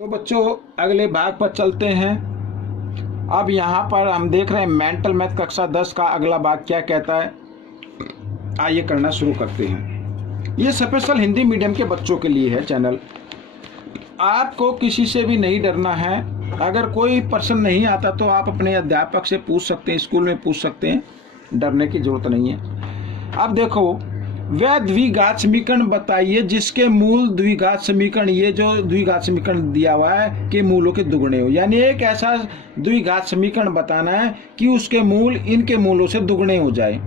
तो बच्चों अगले भाग पर चलते हैं। अब यहाँ पर हम देख रहे हैं मेंटल मैथ कक्षा 10 का अगला भाग क्या कहता है। आइए करना शुरू करते हैं। ये स्पेशल हिंदी मीडियम के बच्चों के लिए है चैनल। आपको किसी से भी नहीं डरना है। अगर कोई प्रश्न नहीं आता तो आप अपने अध्यापक से पूछ सकते हैं, स्कूल में पूछ सकते हैं, डरने की जरूरत नहीं है। अब देखो, वह द्विघात समीकरण बताइए जिसके मूल द्विघात समीकरण, ये जो द्विघात समीकरण दिया हुआ है, के मूलों के दुगने हो। यानी एक ऐसा द्विघात समीकरण बताना है कि उसके मूल इनके मूलों से दुगने हो जाए।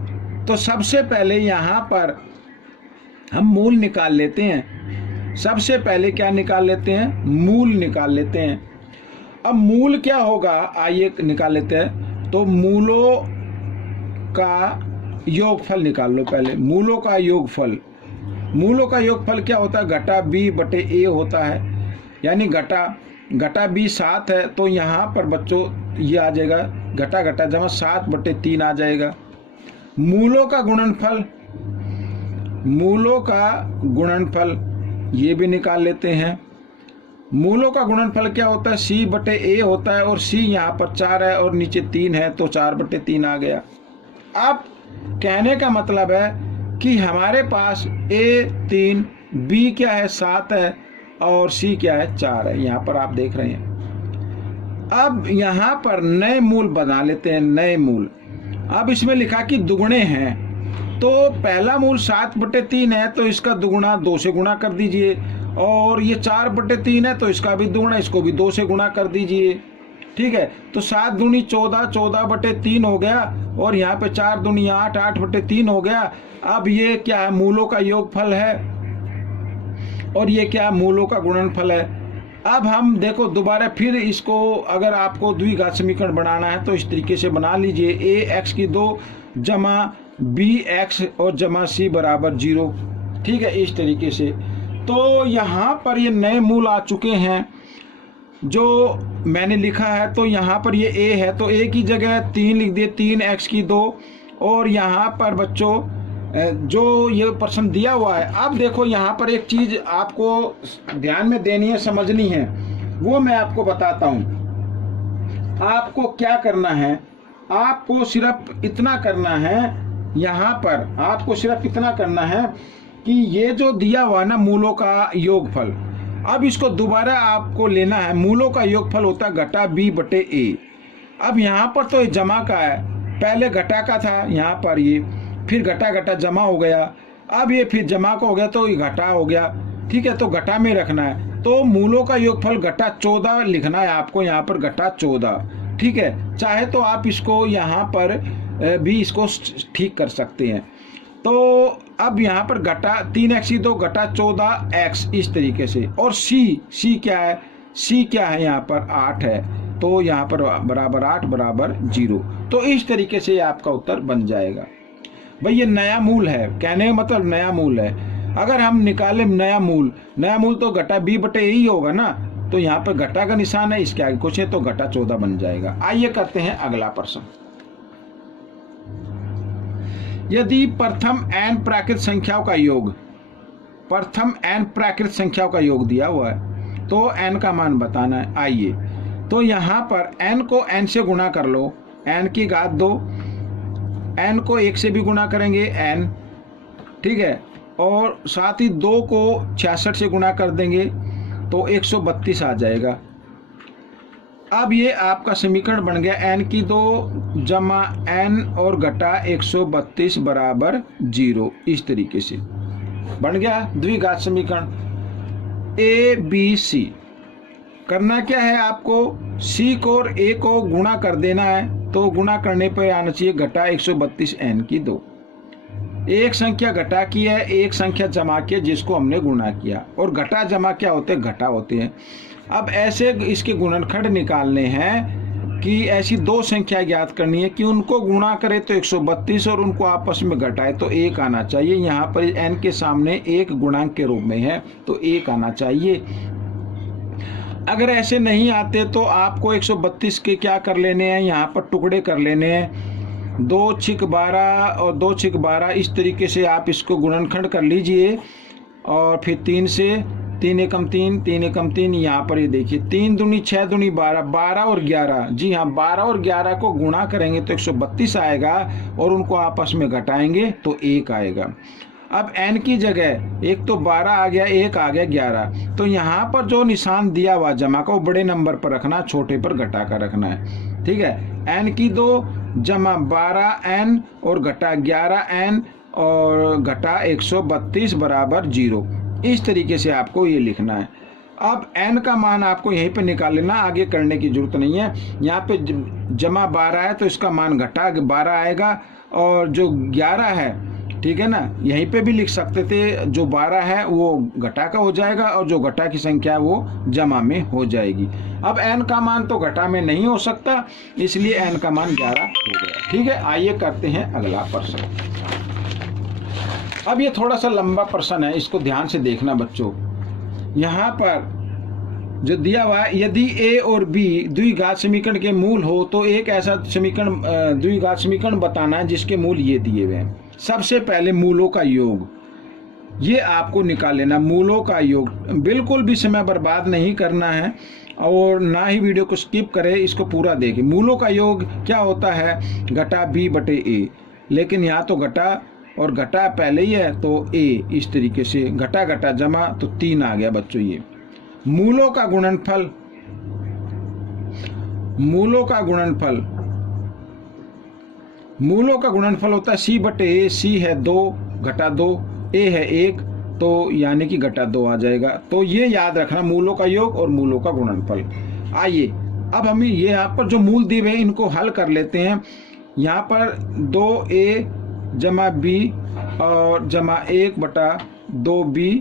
तो सबसे पहले यहाँ पर हम मूल निकाल लेते हैं। सबसे पहले क्या निकाल लेते हैं? मूल निकाल लेते हैं। अब मूल क्या होगा, आइए निकाल लेते हैं। तो मूलों का योगफल निकाल लो। पहले मूलों का योगफल, मूलों का योगफल क्या होता है? घटा b बटे a होता है। यानी घटा b 7 है, तो यहाँ पर बच्चों ये आ जाएगा घटा घटा जमा 7 बटे 3 आ जाएगा। मूलों का गुणनफल, मूलों का गुणनफल ये भी निकाल लेते हैं। मूलों का गुणनफल क्या होता है? c बटे a होता है, और c यहाँ पर 4 है और नीचे 3 है, तो 4 बटे 3 आ गया। अब कहने का मतलब है कि हमारे पास a 3, b क्या है 7 है, और c क्या है 4 है। यहाँ पर आप देख रहे हैं। अब यहाँ पर नए मूल बना लेते हैं, नए मूल। अब इसमें लिखा कि दुगुने हैं, तो पहला मूल 7 बटे 3 है, तो इसका दुगुना 2 से गुणा कर दीजिए। और ये 4 बटे 3 है, तो इसका भी दुगुना, इसको भी 2 से गुणा कर दीजिए। ठीक है, तो 7 दूनी 14, 14 बटे 3 हो गया, और यहाँ पे 4 दूनी 8, 8 बटे 3 हो गया। अब ये क्या है? मूलों का योगफल है, और ये क्या? मूलों का गुणनफल है। अब हम देखो दोबारा फिर इसको, अगर आपको द्विघात समीकरण बनाना है तो इस तरीके से बना लीजिए। a x की 2 जमा b x और जमा c बराबर 0। ठीक है, इस तरीके से। तो यहाँ पर ये नए मूल आ चुके हैं जो मैंने लिखा है। तो यहाँ पर ये a है, तो a की जगह 3 लिख दिए, 3x की 2। और यहाँ पर बच्चों जो ये प्रश्न दिया हुआ है, अब देखो यहाँ पर एक चीज आपको ध्यान में देनी है, समझनी है, वो मैं आपको बताता हूँ। आपको क्या करना है? आपको सिर्फ इतना करना है, यहाँ पर आपको सिर्फ इतना करना है कि ये जो दिया हुआ है ना मूलों का योगफल, अब इसको दोबारा आपको लेना है। मूलों का योगफल होता है घटा b बटे a। अब यहाँ पर तो ये जमा का है, पहले घटा का था, यहाँ पर ये फिर घटा घटा जमा हो गया, अब ये फिर जमा का हो गया, तो ये घटा हो गया। ठीक है, तो घटा में रखना है। तो मूलों का योगफल घटा 14 लिखना है आपको, यहाँ पर घटा 14। ठीक है, चाहे तो आप इसको यहाँ पर भी इसको ठीक कर सकते हैं। तो अब यहाँ पर घटा 3x की 2 घटा 14x, इस तरीके से। और c क्या है? c क्या है? यहाँ पर 8 है, तो यहाँ पर बराबर 8 बराबर 0। तो इस तरीके से आपका उत्तर बन जाएगा। भाई ये नया मूल है, कहने का मतलब नया मूल है। अगर हम निकालें नया मूल, नया मूल तो घटा b बटे a ही होगा ना, तो यहाँ पर घटा का निशान है, इसके आगे कुछ है, तो घटा 14 बन जाएगा। आइए करते हैं अगला प्रश्न। यदि प्रथम n प्राकृत संख्याओं का योग, प्रथम n प्राकृत संख्याओं का योग दिया हुआ है, तो n का मान बताना है। आइए, तो यहाँ पर n को n से गुणा कर लो, n की घात 2, n को 1 से भी गुणा करेंगे n। ठीक है, और साथ ही 2 को 66 से गुणा कर देंगे तो 132 आ जाएगा। अब ये आपका समीकरण बन गया n की 2 जमा n और घटा 132 बराबर 0। इस तरीके से बन गया द्विघात समीकरण। a b c करना क्या है आपको? c को और a को गुणा कर देना है, तो गुणा करने पर आना चाहिए घटा 132 n की 2। एक संख्या घटा की है, एक संख्या जमा की है जिसको हमने गुणा किया, और घटा जमा क्या होते हैं? घटा होते हैं। अब ऐसे इसके गुणनखंड निकालने हैं कि ऐसी 2 संख्या ज्ञात करनी है कि उनको गुणा करे तो 132 और उनको आपस में घटाए तो 1 आना चाहिए। यहाँ पर n के सामने 1 गुणांक के रूप में है, तो 1 आना चाहिए। अगर ऐसे नहीं आते तो आपको 132 के क्या कर लेने हैं? यहाँ पर टुकड़े कर लेने हैं, 2 छिक 12 और 2 छिक 12। इस तरीके से आप इसको गुणनखंड कर लीजिए, और फिर 3 से 3 एकम 3, 3 एकम 3, यहाँ पर ये देखिए 3 दूनी 6 दूनी 12, 12 और 11, जी हाँ 12 और 11 को गुणा करेंगे तो 132 आएगा और उनको आपस में घटाएंगे तो 1 आएगा। अब n की जगह एक तो 12 आ गया, 1 आ गया 11, तो यहाँ पर जो निशान दिया हुआ जमा का वो बड़े नंबर पर रखना, छोटे पर घटा कर रखना है। ठीक है, n की 2 जमा 12n और घटा 11n और घटा 132 बराबर 0। इस तरीके से आपको ये लिखना है। अब n का मान आपको यहीं पे निकाल लेना, आगे करने की जरूरत नहीं है। यहाँ पे जमा 12 है तो इसका मान घटा 12 आएगा और जो 11 है, ठीक है ना, यहीं पे भी लिख सकते थे, जो 12 है वो घटा का हो जाएगा और जो घटा की संख्या है वो जमा में हो जाएगी। अब n का मान तो घटा में नहीं हो सकता, इसलिए n का मान 11 हो गया। ठीक है, आइए करते हैं अगला प्रश्न। अब ये थोड़ा सा लंबा प्रश्न है, इसको ध्यान से देखना बच्चों। यहाँ पर जो दिया हुआ है, यदि a और b द्विघात समीकरण के मूल हो तो एक ऐसा समीकरण द्विघात समीकरण बताना है जिसके मूल ये दिए हुए हैं। सबसे पहले मूलों का योग, ये आपको निकाल लेना, मूलों का योग। बिल्कुल भी समय बर्बाद नहीं करना है और ना ही वीडियो को स्किप करें, इसको पूरा देखें। मूलों का योग क्या होता है, घटा b बटे a, लेकिन यहाँ तो घटा और घटा पहले ही है तो a, इस तरीके से घटा घटा जमा तो 3 आ गया बच्चों। ये मूलों का गुणनफल, मूलों का गुणनफल, मूलों का गुणनफल होता है c बटे a। c है 2 घटा 2, a है 1 तो यानी कि घटा 2 आ जाएगा। तो ये याद रखना, मूलों का योग और मूलों का गुणनफल। आइए अब हम ये यहाँ पर जो मूल दिए हुए हैं इनको हल कर लेते हैं। यहाँ पर 2a जमा b और जमा 1 बटा 2b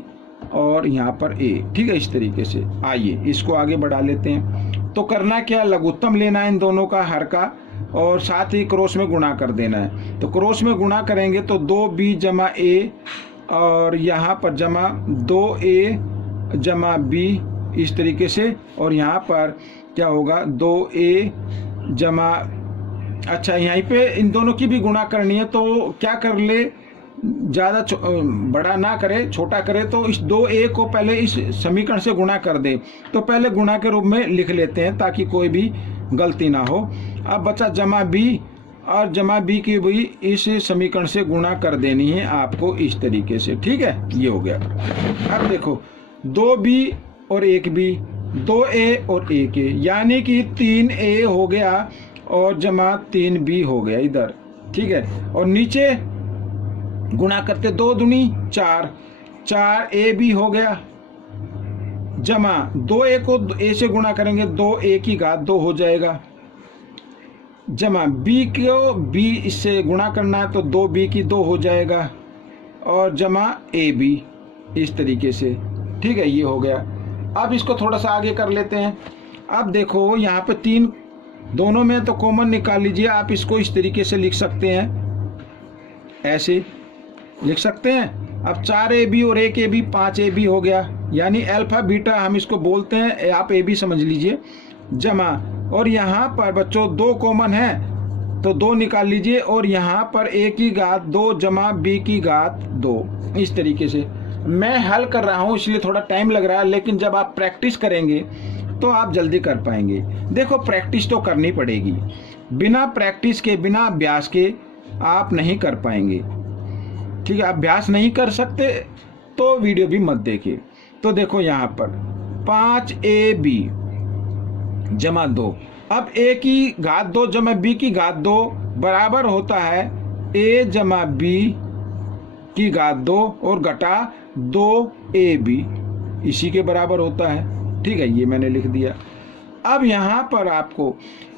और यहाँ पर a। ठीक है, इस तरीके से। आइए इसको आगे बढ़ा लेते हैं। तो करना क्या, लघुत्तम लेना है इन दोनों का हर का और साथ ही क्रॉस में गुणा कर देना है। तो क्रॉस में गुणा करेंगे तो 2b जमा a और यहाँ पर जमा 2a जमा b, इस तरीके से। और यहाँ पर क्या होगा, 2a जमा, अच्छा यहीं पे इन दोनों की भी गुणा करनी है तो क्या कर ले, ज़्यादा बड़ा ना करे, छोटा करे। तो इस 2a को पहले इस समीकरण से गुणा कर दे, तो पहले गुणा के रूप में लिख लेते हैं ताकि कोई भी गलती ना हो। अब बचा जमा b और जमा b की भी इस समीकरण से गुणा कर देनी है आपको, इस तरीके से। ठीक है, ये हो गया। अब देखो 2b और 1b, 2a और 1a, यानी कि 3a हो गया और जमा 3b हो गया इधर। ठीक है, और नीचे गुणा करते 2 दूनी 4, 4ab हो गया जमा 2a को a से गुणा करेंगे 2a की घात 2 हो जाएगा, जमा b को b इससे गुणा करना है तो 2b की 2 हो जाएगा और जमा ab, इस तरीके से। ठीक है, ये हो गया। अब इसको थोड़ा सा आगे कर लेते हैं। अब देखो यहाँ पे 3 दोनों में तो कॉमन निकाल लीजिए। आप इसको इस तरीके से लिख सकते हैं, ऐसे लिख सकते हैं। अब 4ab और 1ab 5ab हो गया, यानी अल्फा बीटा हम इसको बोलते हैं, आप ab समझ लीजिए। जमा, और यहाँ पर बच्चों 2 कॉमन है तो 2 निकाल लीजिए और यहाँ पर a की घात 2 जमा b की घात 2, इस तरीके से। मैं हल कर रहा हूँ इसलिए थोड़ा टाइम लग रहा है, लेकिन जब आप प्रैक्टिस करेंगे तो आप जल्दी कर पाएंगे। देखो प्रैक्टिस तो करनी पड़ेगी, बिना प्रैक्टिस के, बिना अभ्यास के आप नहीं कर पाएंगे। ठीक है, अभ्यास नहीं कर सकते तो वीडियो भी मत देखिए। तो देखो यहाँ पर 5ab जमा 2, अब a की घात 2 जमा b की घात 2 बराबर होता है a जमा b की घात 2 और घटा 2ab, इसी के बराबर होता है। ठीक है, ये मैंने लिख दिया। अब यहाँ पर आपको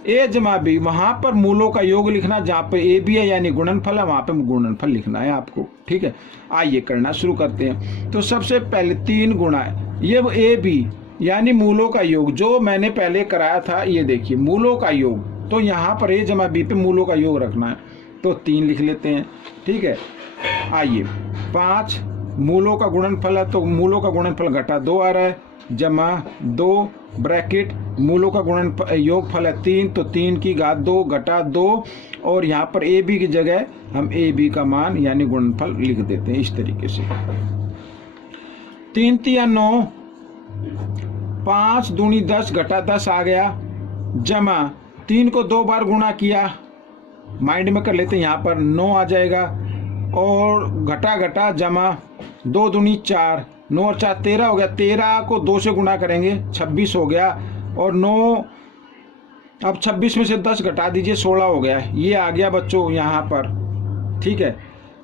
a जमा b, वहाँ पर मूलों का योग लिखना, जहाँ पे a b है यानी गुणनफल है वहाँ पे गुणनफल लिखना है आपको। ठीक है, आइए करना शुरू करते हैं। तो सबसे पहले 3 गुणा ये a b यानी मूलों का योग जो मैंने पहले कराया था, ये देखिए मूलों का योग। तो यहाँ पर a जमा b पे मूलों का योग रखना है तो 3 लिख लेते हैं। ठीक है, आइए 5 मूलों का गुणनफल है तो मूलों का गुणनफल घटा 2 आ रहा है, जमा 2 ब्रैकेट मूलों का गुणनफल योगफल है 3 तो 3 की घात 2 घटा 2 और यहाँ पर ए बी की जगह हम ए बी का मान यानी गुणनफल लिख देते हैं इस तरीके से। 3 3 9 5 दूनी 10 घटा 10 आ गया, जमा 3 को 2 बार गुणा किया, माइंड में कर लेते हैं, यहाँ पर 9 आ जाएगा, और घटा घटा जमा 2 दूनी 4, 9 और 4 13 हो गया, 13 को 2 से गुणा करेंगे 26 हो गया, और 9 अब 26 में से 10 घटा दीजिए 16 हो गया। ये आ गया बच्चों यहाँ पर। ठीक है,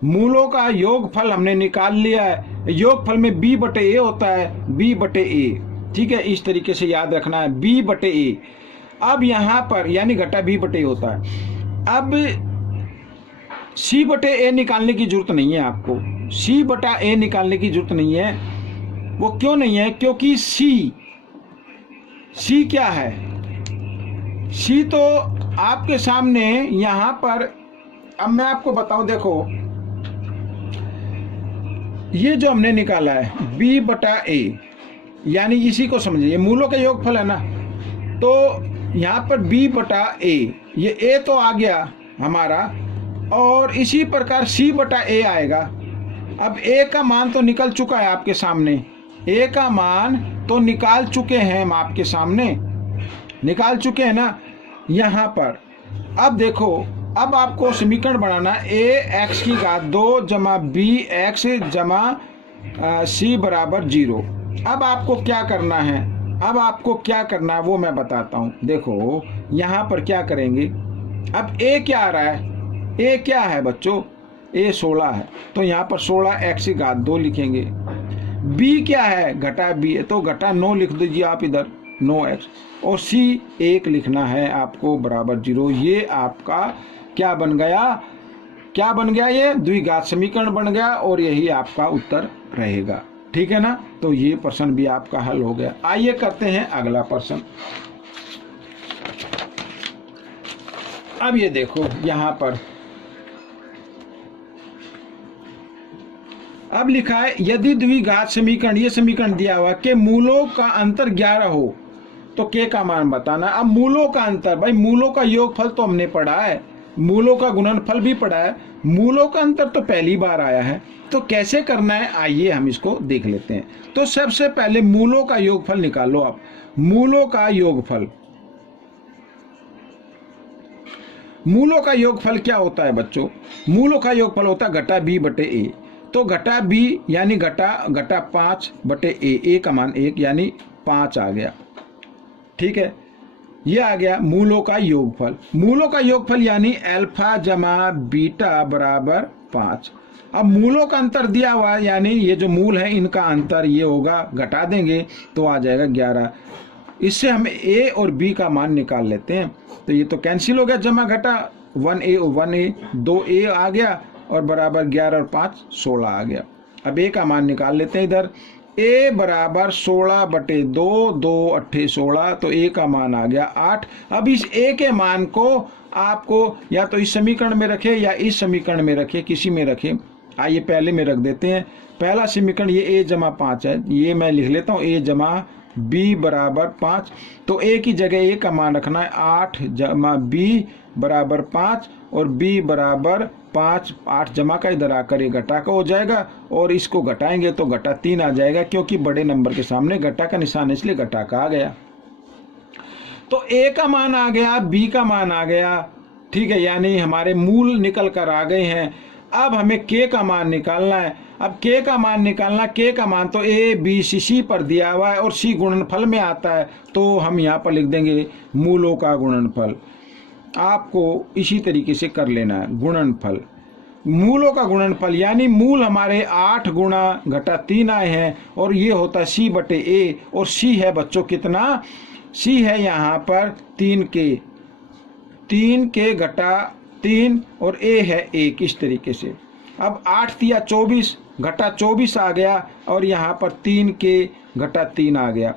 मूलों का योगफल हमने निकाल लिया है। योगफल में b बटे a होता है, b बटे a। ठीक है, इस तरीके से याद रखना है, b बटे a। अब यहाँ पर यानी घटा b बटे a होता है। अब c बटे a निकालने की जरूरत नहीं है आपको, c बटा a निकालने की जरूरत नहीं है। वो क्यों नहीं है? क्योंकि c क्या है? c तो आपके सामने यहाँ पर, अब मैं आपको बताऊं, देखो ये जो हमने निकाला है b बटा a, यानी इसी को समझिए, ये मूलों का योगफल है ना, तो यहाँ पर b बटा a, ये a तो आ गया हमारा, और इसी प्रकार c बटा a आएगा। अब a का मान तो निकल चुका है आपके सामने, a का मान तो निकाल चुके हैं हम आपके सामने, निकाल चुके हैं ना यहाँ पर। अब देखो, अब आपको समीकरण बनाना ax की घात 2 जमा bx जमा c बराबर 0। अब आपको क्या करना है? अब आपको क्या करना है वो मैं बताता हूँ। देखो यहाँ पर क्या करेंगे, अब a क्या आ रहा है? a क्या है बच्चों? a 16 है, तो यहाँ पर 16x की घात 2 लिखेंगे। b क्या है? घटा b है, तो घटा 9 लिख दीजिए आप इधर, 9x, और c 1 लिखना है आपको बराबर 0। ये आपका क्या बन गया? क्या बन गया? ये द्विघात समीकरण बन गया, और यही आपका उत्तर रहेगा। ठीक है ना? तो ये प्रश्न भी आपका हल हो गया। आइए करते हैं अगला प्रश्न। अब ये देखो यहाँ पर अब लिखा है, यदि द्विघात समीकरण, ये समीकरण दिया हुआ कि मूलों का अंतर 11 हो तो k का मान बताना। अब मूलों का अंतर, भाई मूलों का योगफल तो हमने पढ़ा है, मूलों का गुणनफल भी पढ़ा है, मूलों का अंतर तो पहली बार आया है, तो कैसे करना है आइए हम इसको देख लेते हैं। तो सबसे पहले मूलों का योगफल निकालो आप। मूलों का योगफल, मूलों का योगफल क्या होता है बच्चों? मूलों का योगफल होता है घटा b बटे a। तो घटा b यानी घटा 5 बटे a का मान 1 यानी 5 आ गया। ठीक है, ये आ गया मूलों का योगफल। मूलों का योगफल यानी अल्फा जमा बीटा बराबर 5। अब मूलों का अंतर दिया हुआ है, यानी ये जो मूल है इनका अंतर ये होगा, घटा देंगे तो आ जाएगा 11। इससे हम a और b का मान निकाल लेते हैं, तो ये तो कैंसिल हो गया, जमा घटा 1a 2a आ गया, और बराबर 11 और 5 16 आ गया। अब a का मान निकाल लेते हैं इधर, a बराबर 16 बटे 2, 2 8 16, तो a का मान आ गया 8। अब इस a के मान को आपको या तो इस समीकरण में रखे या इस समीकरण में रखे, किसी में रखे। आइए पहले में रख देते हैं। पहला समीकरण ये a जमा 5 है, ये मैं लिख लेता हूँ, a जमा b बराबर 5। तो a की जगह a का मान रखना है 8 जमा b बराबर 5, और b बराबर 5, 8 जमा का इधर आकर ये घटा का हो जाएगा, और इसको घटाएंगे तो घटा 3 आ जाएगा, क्योंकि बड़े नंबर के सामने घटा का निशान है, इसलिए घटा का आ गया। तो a का मान आ गया, b का मान आ गया। ठीक है, यानी हमारे मूल निकल कर आ गए हैं। अब हमें k का मान निकालना है। अब k का मान निकालना, k का मान तो a b c पर दिया हुआ है, और c गुणनफल में आता है, तो हम यहाँ पर लिख देंगे मूलों का गुणनफल। आपको इसी तरीके से कर लेना है गुणनफल। मूलों का गुणनफल यानी मूल हमारे 8 गुणा घटा 3 आए हैं, और ये होता है c बटे a, और c है बच्चों कितना? c है यहाँ पर 3 के घटा 3, और a है 1, इस तरीके से। अब 8 तिया 24, घटा 24 आ गया, और यहाँ पर 3 के घटा 3 आ गया।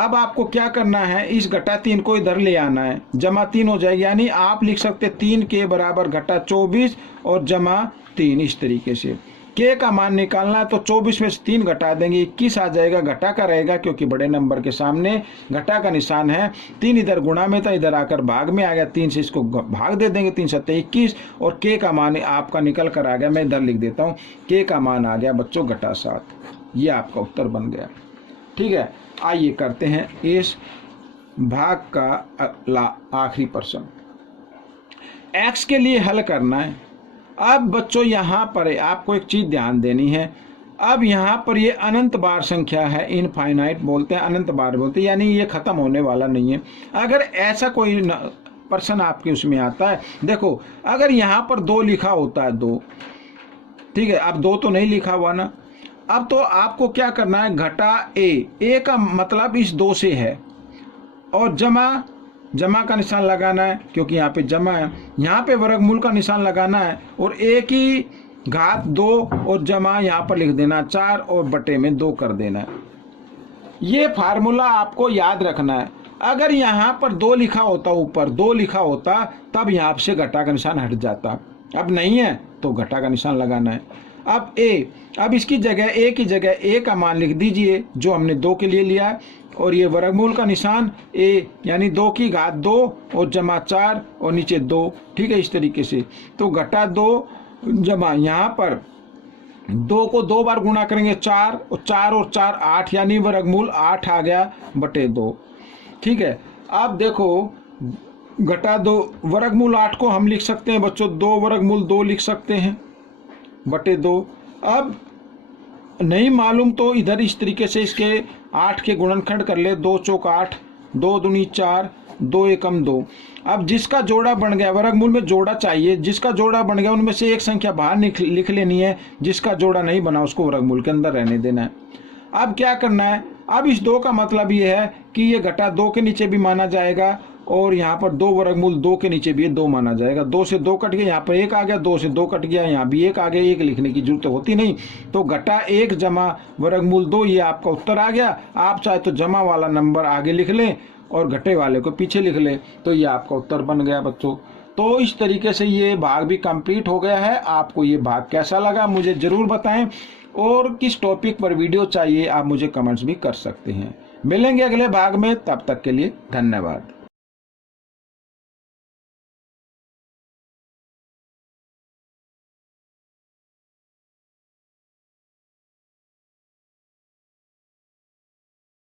अब आपको क्या करना है, इस घटा 3 को इधर ले आना है, जमा 3 हो जाएगी, यानी आप लिख सकते 3 के बराबर घटा 24 और जमा 3, इस तरीके से। k का मान निकालना है, तो 24 में से 3 घटा देंगे, 21 आ जाएगा, घटा का रहेगा, क्योंकि बड़े नंबर के सामने घटा का निशान है। 3 इधर गुणा में था, इधर आकर भाग में आ गया, 3 से इसको भाग दे देंगे, 3 7 21, और k का मान आपका निकल कर आ गया। मैं इधर लिख देता हूँ, k का मान आ गया बच्चों घटा 7। ये आपका उत्तर बन गया। ठीक है, आइए करते हैं इस भाग का आखिरी प्रश्न। x के लिए हल करना है। अब बच्चों यहाँ पर आपको एक चीज ध्यान देनी है। अब यहाँ पर ये अनंत बार संख्या है, इनफाइनाइट बोलते हैं, अनंत बार बोलते हैं, यानी ये खत्म होने वाला नहीं है। अगर ऐसा कोई प्रश्न आपके उसमें आता है, देखो अगर यहाँ पर 2 लिखा होता है, 2, ठीक है, अब 2 तो नहीं लिखा हुआ ना। अब तो आपको क्या करना है, घटा ए का मतलब इस 2 से है, और जमा का निशान लगाना है क्योंकि यहाँ पे जमा है, यहाँ पे वर्गमूल का निशान लगाना है, और a की घात 2 और जमा यहाँ पर लिख देना 4 और बटे में 2 कर देना है। ये फार्मूला आपको याद रखना है। अगर यहाँ पर 2 लिखा होता, ऊपर 2 लिखा होता, तब यहाँ से घटा का निशान हट जाता। अब नहीं है तो घटा का निशान लगाना है। अब इसकी जगह a की जगह a का मान लिख दीजिए जो हमने 2 के लिए लिया है, और ये वर्गमूल का निशान a यानी 2 की घात 2 और जमा 4 और नीचे 2, ठीक है, इस तरीके से। तो घटा 2 जमा यहाँ पर 2 को 2 बार गुणा करेंगे 4 और 4 8, यानी वर्गमूल 8 आ गया बटे 2, ठीक है। अब देखो घटा 2 वर्गमूल 8 को हम लिख सकते हैं बच्चों 2 वर्गमूल 2 लिख सकते हैं बटे 2। अब नहीं मालूम तो इधर इस तरीके से इसके 8 के गुणनखंड कर ले, 2 चौक 8, 2 दूनी 4, 2 एकम 2। अब जिसका जोड़ा बन गया, वर्गमूल में जोड़ा चाहिए, जिसका जोड़ा बन गया उनमें से एक संख्या बाहर लिख लेनी है, जिसका जोड़ा नहीं बना उसको वर्गमूल के अंदर रहने देना है। अब क्या करना है, अब इस 2 का मतलब ये है कि ये घटा 2 के नीचे भी माना जाएगा, और यहाँ पर 2 वर्गमूल 2 के नीचे भी ये 2 माना जाएगा। 2 से 2 कट गया, यहाँ पर 1 आ गया, 2 से 2 कट गया, यहाँ भी 1 आ गया, 1 लिखने की जरूरत होती नहीं। तो घटा 1 जमा वर्गमूल 2, ये आपका उत्तर आ गया। आप चाहे तो जमा वाला नंबर आगे लिख लें और घटे वाले को पीछे लिख लें, तो ये आपका उत्तर बन गया बच्चों। तो इस तरीके से ये भाग भी कंप्लीट हो गया है। आपको ये भाग कैसा लगा मुझे ज़रूर बताएं, और किस टॉपिक पर वीडियो चाहिए आप मुझे कमेंट्स भी कर सकते हैं। मिलेंगे अगले भाग में, तब तक के लिए धन्यवाद।